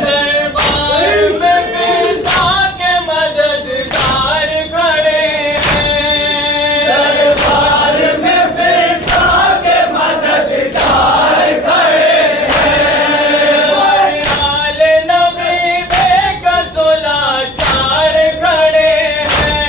दरबार में फिजा के मददगार खड़े हैं। दरबार में फिजा के मददगार खड़े हैं। आले नबी बेकसो लाचार खड़े हैं।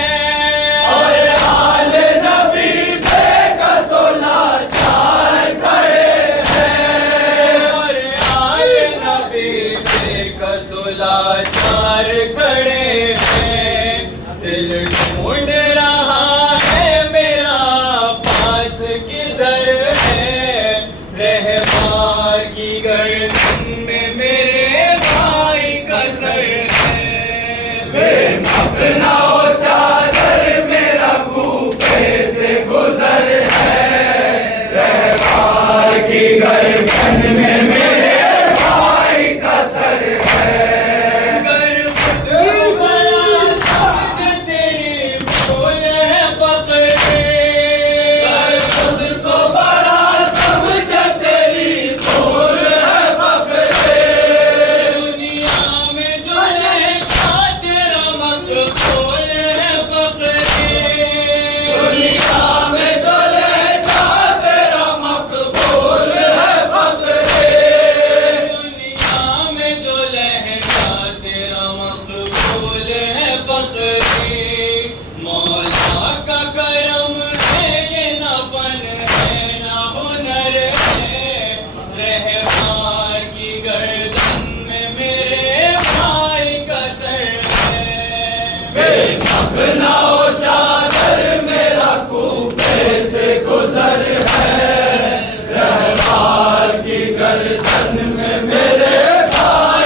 और आले नबी बेकसो लाचार खड़े हैं। और आले नबी बेकसो लाचार खड़े